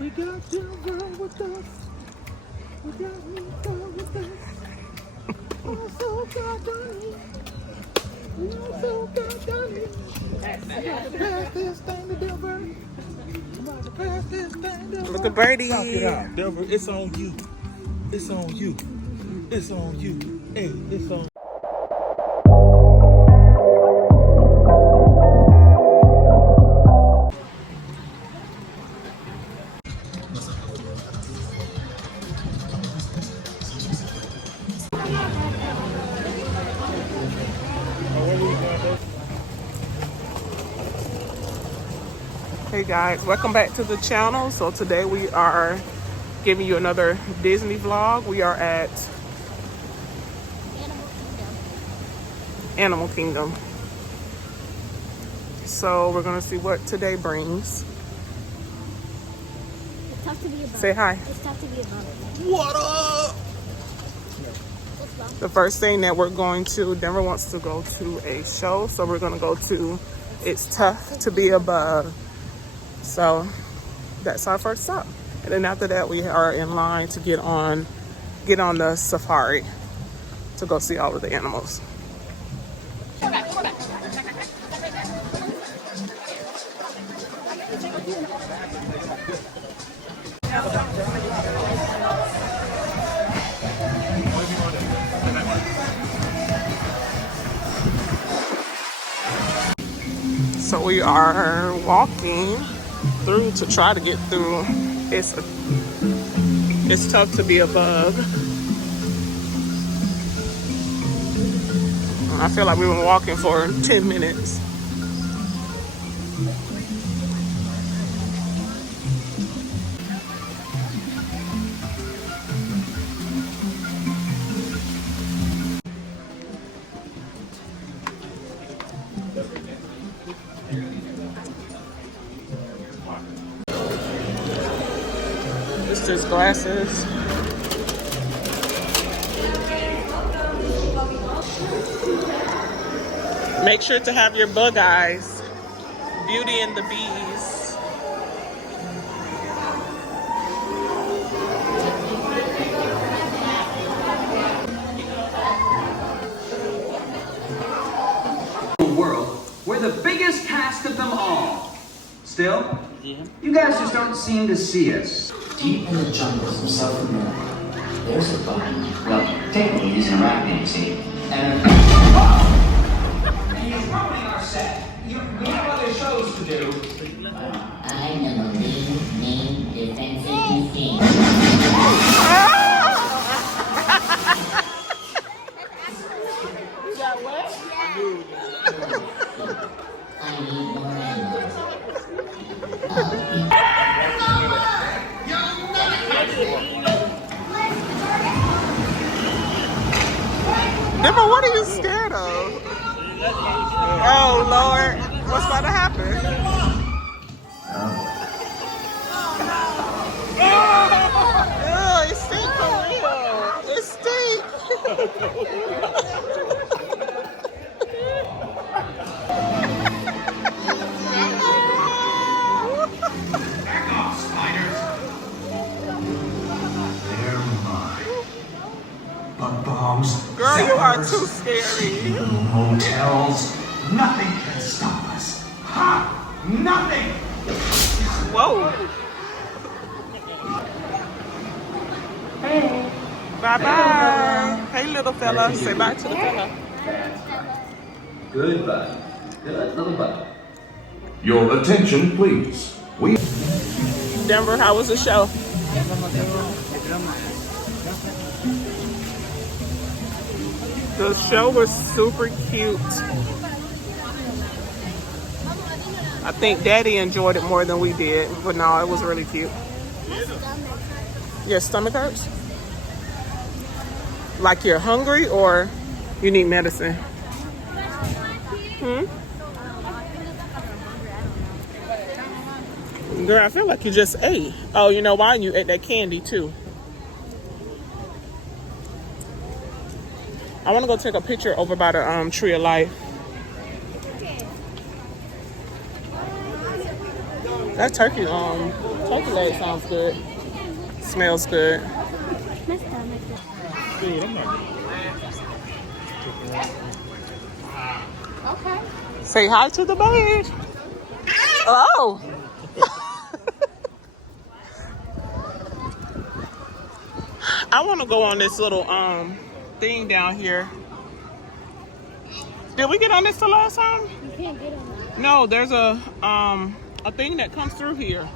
We got Denver with us. We got Denver with us. Oh, so goddamn. Oh, so goddamn. Pass this thing to Denver. Pass this thing to Denver. Look at Brady. Knock it out, Denver. It's on you. It's on you. It's on you. Hey, it's on. Hey guys, welcome back to the channel. So today we are giving you another Disney vlog. We are at Animal Kingdom. So we're gonna see what today brings. It's tough to be above. Say hi. It's tough to be above. What up? The first thing that we're going to, Denver wants to go to a show, so we're gonna go to It's Tough to Be Above. So that's our first stop. And then after that, we are in line to get on the safari to go see all of the animals. So we are walking through to try to get through. It's tough to be above. I feel like we've been walking for 10 minutes. It's just glasses. Make sure to have your bug eyes. Beauty and the Bees. World, we're the biggest cast of them all. Still, you guys just don't seem to see us. Deep in the jungles of South America, there's a bunny. Well, technically he's an arachnid, you see. And he's ruining our set. We have other shows to do. I'm the Marine Main Defensive Team. I need more animals. Denver, what are you scared of? Oh, Lord. What's about to happen? Oh, it stinks for real. It stinks. Back off, spiders. They're mine. Bug bombs, Girl, you are zappers, too scary. motels. Nothing can stop us. Ha! Nothing! Whoa. Bye-bye. Hey, little fella. Say bye to the fella. Goodbye. Good little bug. Your attention, please. We Denver, how was the show? The show was super cute. I think Daddy enjoyed it more than we did, but no, it was really cute. Your stomach hurts? Like you're hungry or you need medicine? Girl, I feel like you just ate. Oh, you know why? You ate that candy too. I want to go take a picture over by the Tree of Life. That turkey turkey leg sounds good. Smells good. Okay. Say hi to the bird. Oh. I want to go on this little thing down here. Did we get on this the last time? You can't get on that. No, there's a thing that comes through here.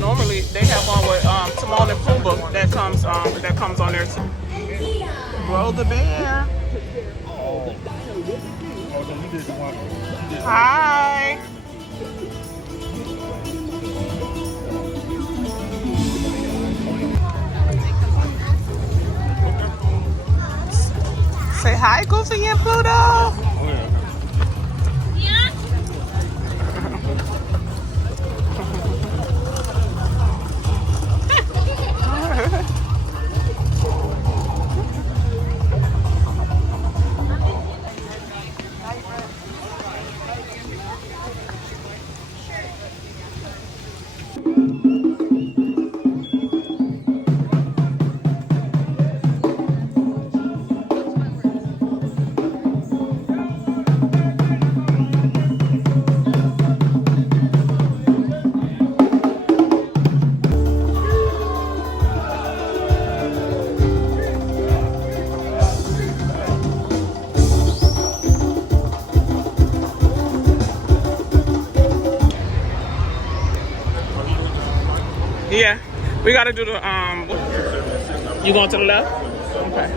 Normally they have one with Timon and Pumbaa that comes on there too. Roll the bear. Hi. Say hi, Goofy and Pluto. Yeah, we gotta do the You going to the left? Okay.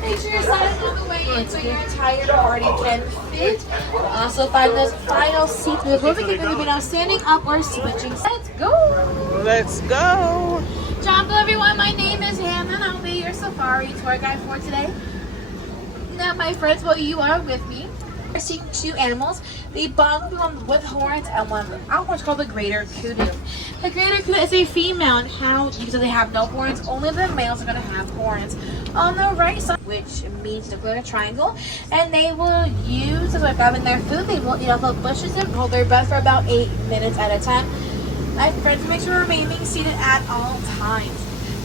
Make sure your side is on the way in so your entire party can fit. Also find those final seats. We're going to be now standing up or switching. Let's go. Let's go. Hello everyone, my name is Hannah and I'll be your safari tour guide for today. Now my friends, well, you are with me. We're seeing two animals. They belong, one with horns and one without horns, called the greater kudu. The greater kudu is a female, and how, because they have no horns, only the males are going to have horns. On the right side, which means the greater triangle, and they will use, as like grabbing their food, they will eat off the bushes and hold their breath for about 8 minutes at a time. My friends, make sure remaining seated at all times.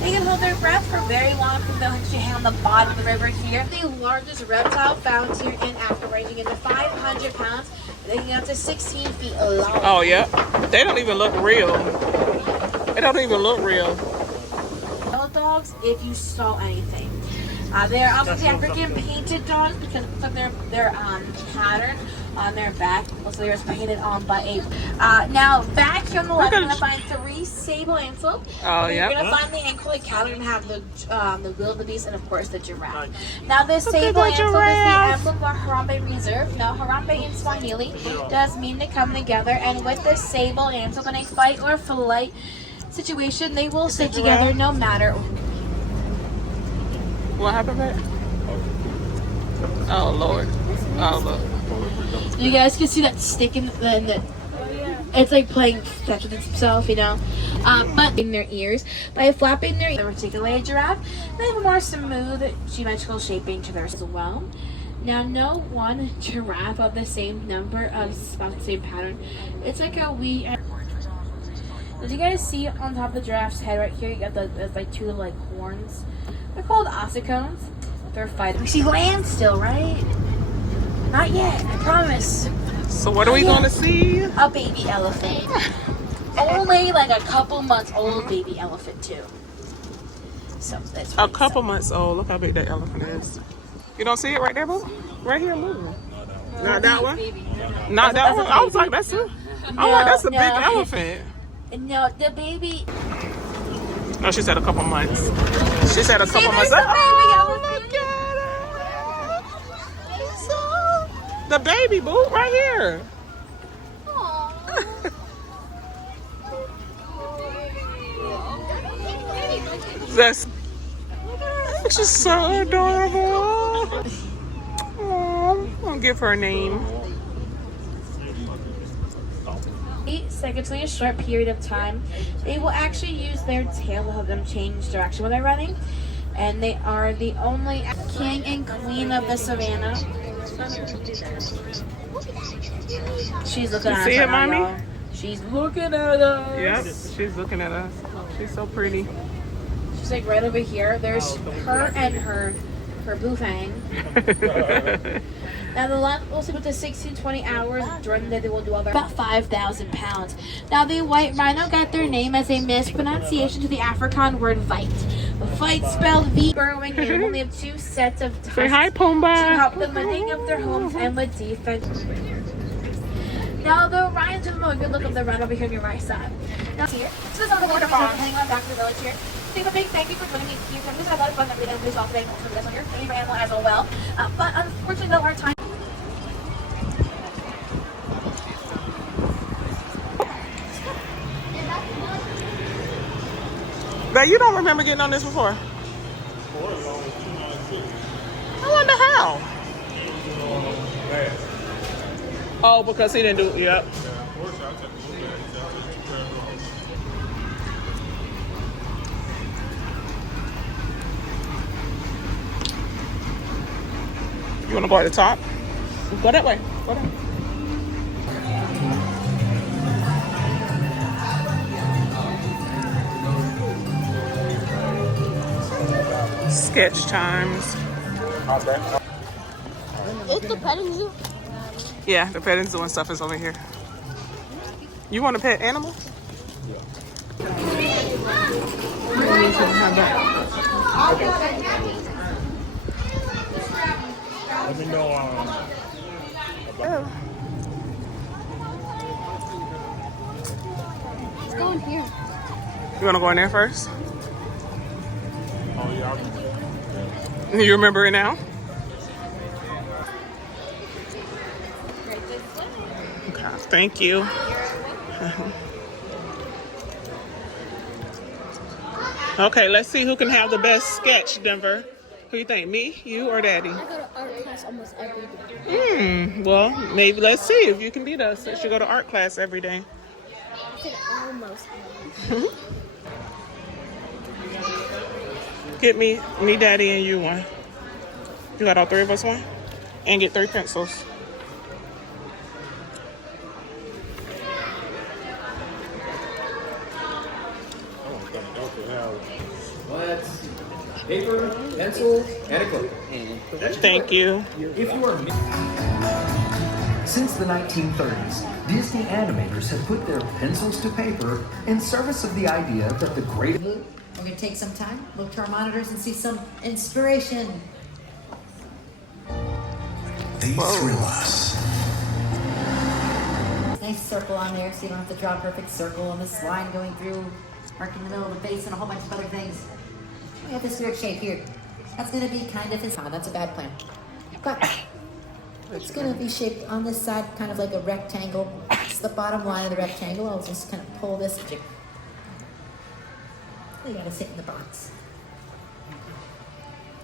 They can hold their breath for very long because they'll actually hang on the bottom of the river here. The largest reptile found here in Africa, ranging into 500 pounds. They can get up to 16 feet long. Oh, yeah. They don't even look real. They don't even look real. Yellow dogs, if you saw anything. They're also the African painted dogs because it looks like their pattern on their back. Also, they're painted on by a. Now, back here on the left, you're going to find 3 sable antelope. Oh, yeah. You're going to find the anklet cattle and have the wildebeest and, of course, the giraffe. Now, this sable antelope is the emblem of Harambe Reserve. Now, Harambe in Swahili does mean to come together, and with the sable antelope in a fight or flight situation, they will stick together no matter. What happened, babe? Oh, Lord. Oh, look. You guys can see that stick in the it's like playing fetch with itself, you know. But in their ears, by flapping their ears, articulated giraffe, they have a more smooth geometrical shaping to theirs as well. Now, no one giraffe of the same number of spots, the same pattern. It's like a wee. Did you guys see on top of the giraffe's head right here? You got the like 2 like horns. They're called ossicones. They're fighting. We see land still, right? Not yet, I promise. So what are we going to see? A baby elephant. Only like a couple months old baby elephant too. So that's A couple months old. Look how big that elephant is. You don't see it right there, boo? Right here, moving. Not that one? Not that one? I was like, that's a, I'm like, that's a big elephant. No, the baby. No, she said a couple months. She said a couple months. The baby, boo, right here. That's just so adorable. Aww, I'm gonna give her a name. seconds, only a short period of time. They will actually use their tail to help them change direction when they're running. And they are the only king and queen of the savannah. She's looking at us. See it, right now, Mommy? y'all. She's looking at us. Yep, she's looking at us. She's so pretty. She's like right over here. There's her and her boo-fang. Now the lot will sleep up to 16 to 20 hours. During the day they will do about 5,000 pounds. Now the white rhino got their name as a mispronunciation to the Afrikaan word vite. Vite spelled V. Burrowing animal. They have 2 sets of tusks. Say hi, Pumbaa. To help them dig up their homes and with defense. Now the Ryan's gonna know a good look of the rhino over here on your right side. Now here, this is on the waterfall. Hanging on back of the village here. Say a big thank you for joining me here. This is a lot of fun that we did this all today. And also this on your favorite animal as well. But unfortunately, though, our time. But you don't remember getting on this before? I wonder how. Oh, because he didn't do it. Yep. You want to go at the top? Go that way. Go that way. Sketch times. It's the petting zoo. Yeah, the petting zoo and stuff is over here. You want a pet animal? Let me know. Let's go in here. You want to go in there first? Oh, yeah. You remember it now? Okay, thank you. Okay, let's see who can have the best sketch, Denver. Who you think, me, you, or Daddy? I go to art class almost every day. Well, maybe let's see if you can beat us. You should go to art class every day. I said almost. Get me, Daddy, and you one. You got all 3 of us one? And get 3 pencils. What? Paper, pencil, and a clip. Thank you. If you are Since the 1930s, Disney animators have put their pencils to paper in service of the idea that the great... We're going to take some time, look to our monitors, and see some inspiration. They thrill us. Nice circle on there, so you don't have to draw a perfect circle, and this line going through, mark in the middle of the face, and a whole bunch of other things. We have this weird shape here. That's going to be kind of his... Oh, that's a bad plan. But it's going to be shaped on this side, kind of like a rectangle. It's the bottom line of the rectangle. I'll just kind of pull this. You got to sit in the box.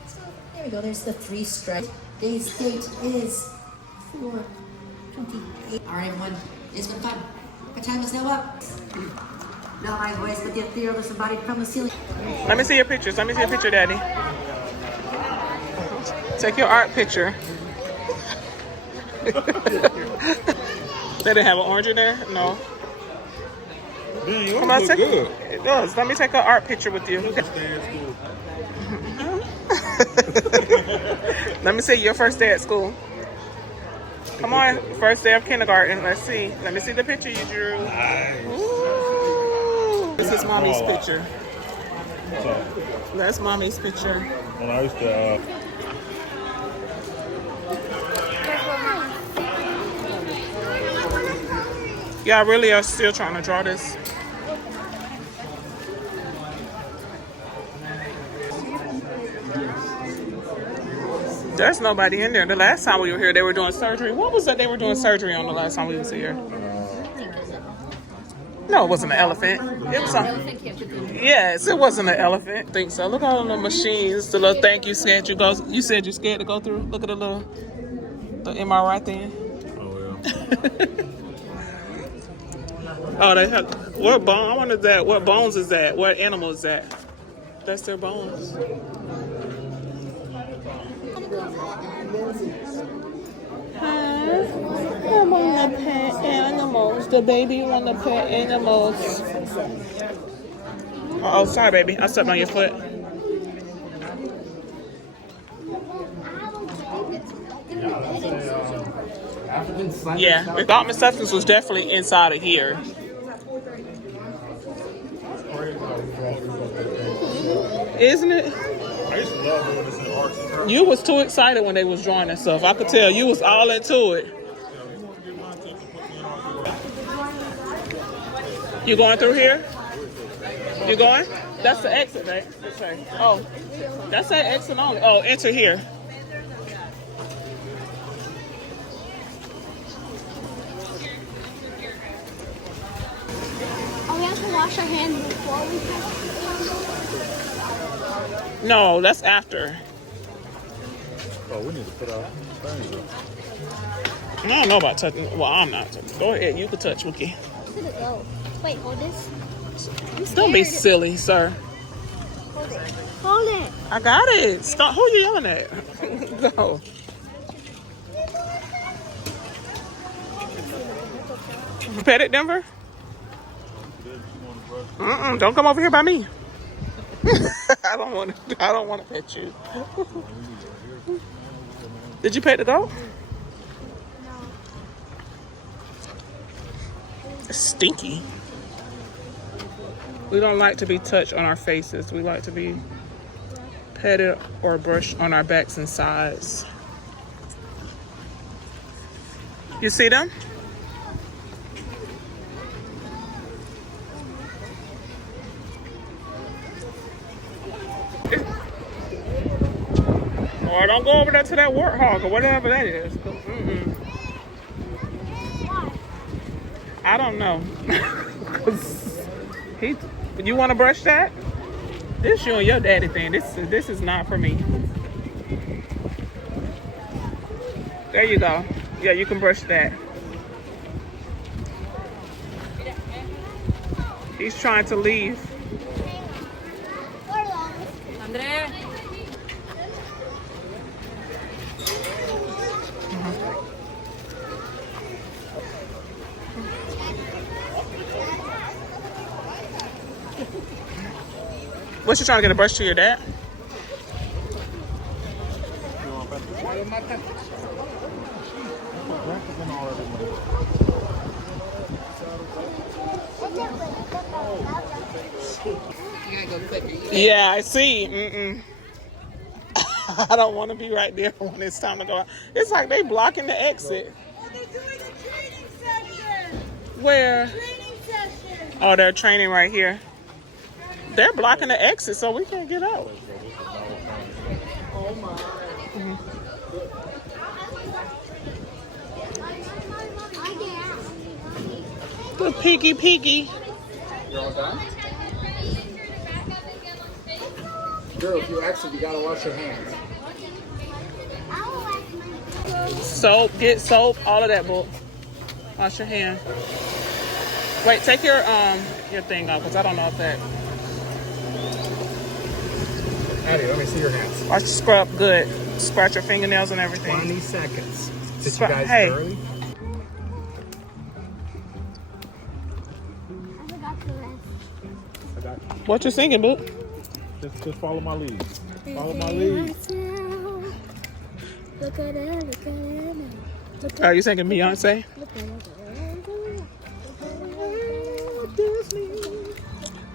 So there we go. There's the 3 stripes. Today's date is 4/28. All right, everyone. It's been fun. What time is now up? Now my voice, but the ethereal disembodied from the ceiling. Let me see your pictures. Let me see your picture, Daddy. Take your art picture. They didn't have an orange in there? No. Man, you Come on, look take good. it. Does. Let me take an art picture with you. Let me see your first day at school. Come on, first day of kindergarten. Let's see. Let me see the picture you drew. Ooh. This is Mommy's picture. That's Mommy's picture. When I used to, Yeah, I really are still trying to draw this. There's nobody in there. The last time we were here, they were doing surgery. What was that they were doing surgery on the last time we was here? No, it wasn't an elephant. It was a... Yes, it wasn't an elephant. I think so. Look at all the machines, the little thank you scared you go. You said you're scared to go through. Look at the little MRI thing. oh, Oh, they have. What bone? I wonder that. What bones is that? What animal is that? That's their bones. I want to pet animals. The baby want to pet animals. Oh, sorry, baby. I stepped on your foot. Yeah, the Gottman substance was definitely inside of here. Isn't it? I used to love doing this in the arts. You was too excited when they was drawing that stuff. I could tell you was all into it. You going through here? You going? That's the exit, right? Oh, that's the exit only. Oh, enter here. Oh, we have to wash our hands before we touch. No, that's after. Oh, we need to put our things up. I don't know about touching. Well, I'm not touching. Go ahead. You can touch, Wookie. Where did it go? Wait, hold this. Don't be silly, sir. Hold it. Hold it. I got it. Stop. Who are you yelling at? Go. Pet it, Denver? Don't come over here by me. I don't want to pet you. Did you pet the dog? No. It's stinky. We don't like to be touched on our faces. We like to be petted or brushed on our backs and sides. You see them? Or don't go over there to that warthog or whatever that is. I don't know. You want to brush that? This you and your daddy thing. This is not for me. There you go. Yeah, you can brush that. He's trying to leave. Andre. What, you trying to get a brush to your dad? Yeah, I see. I don't want to be right there when it's time to go out. It's like they blocking the exit. Oh, they're doing a training session. Where? Training session. Oh, they're training right here. They're blocking the exit, so we can't get out. Oh my. Good piggy. You're all done? Girls, you gotta wash your hands. Soap, get soap, all of that, book. Wash your hand. Wait, take your thing off, because I don't know if that. Addie, let me see your hands. Wash your scrub, good. Scratch your fingernails and everything. 20 seconds. Did you guys hey. early? What you singing, book? Just follow my lead. Follow my lead. Look at it, look at it. Are you singing Beyonce? Look at it. Disney,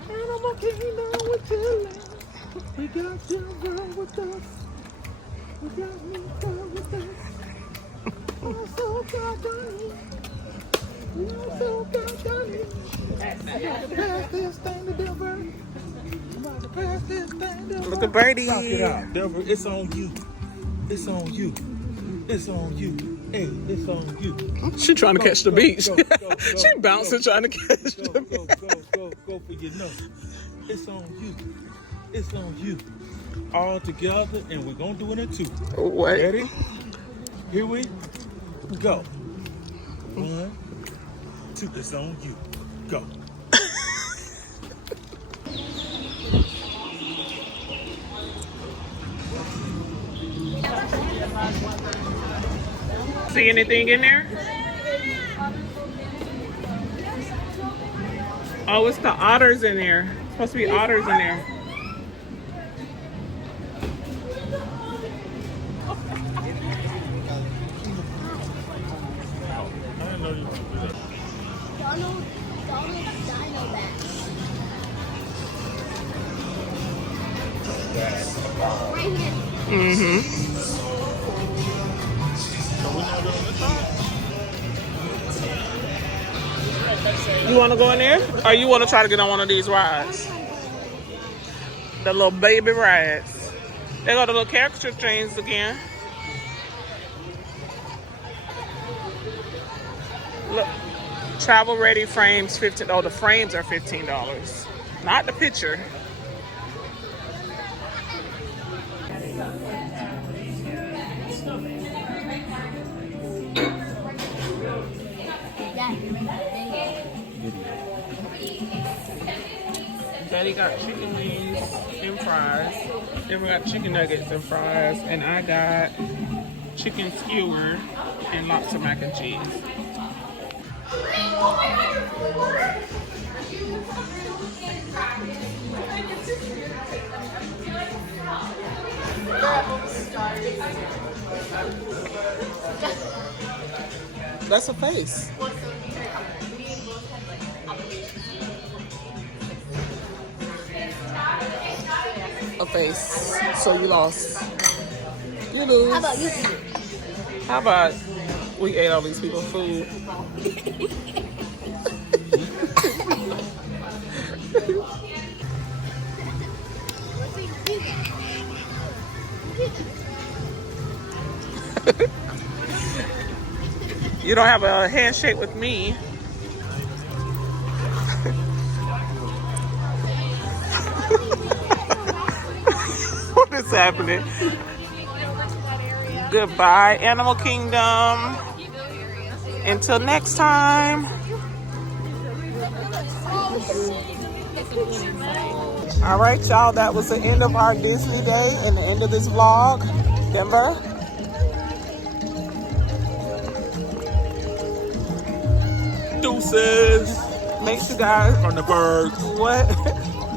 and I'm walking down with you. We got your girl with us. We got me girl with us. Oh, so goddamn. You're so goddamn. I'm about to pass this thing to Denver. Look at Brady. Knock it out. Denver, it's on you. It's on you. It's on you. Hey, it's on you. She trying to catch the beach. Go, She bouncing trying to catch the beach. Go for your nuts. It's on you. It's on you. All together, and we're gonna do it in two. What? Ready? Here we go. 1, 2. It's on you. Go. See anything in there? Oh, it's the otters in there. It's supposed to be otters in there. You want to go in there? Or you want to try to get on one of these rides? The little baby rides. They got the little caricature trains again. Look, travel ready frames, $15. Oh, the frames are $15. Not the picture. Daddy got chicken wings and fries. Then we got chicken nuggets and fries. And I got chicken skewer and lobster mac and cheese. That's a face. A face. So you lost. You lose. How about you? How about we ate all these people's food? You don't have a handshake with me. What is happening? Goodbye, Animal Kingdom. Until next time. All right, y'all. That was the end of our Disney day and the end of this vlog. Denver. Deuces. Make sure, guys. From the Fergs. What?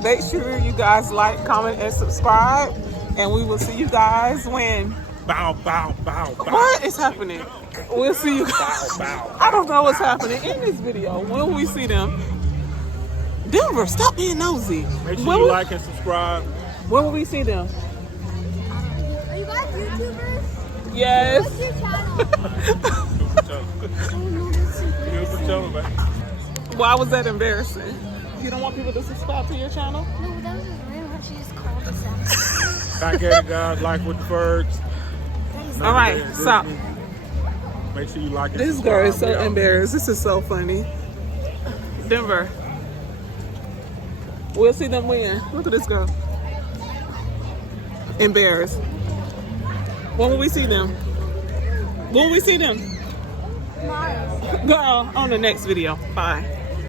Make sure you guys like, comment, and subscribe. And we will see you guys when. Bow, bow, bow, bow. What is happening? We'll see you guys. Bow, bow. I don't know what's happening in this video. When will we see them? Denver, stop being nosy. Make sure you like and subscribe. When will we see them? Are you guys YouTubers? Yes. What's your channel? Why was that embarrassing? You don't want people to subscribe to your channel? No, that was just random how she just called us out. I get it, guys. Like with the Fergs. All right, stop. Make sure you like and This subscribe. girl is so embarrassed. This is so funny. Denver. We'll see them win. Look at this girl. Embarrassed. When will we see them? When will we see them? Tomorrow. Girl, on the next video. Bye.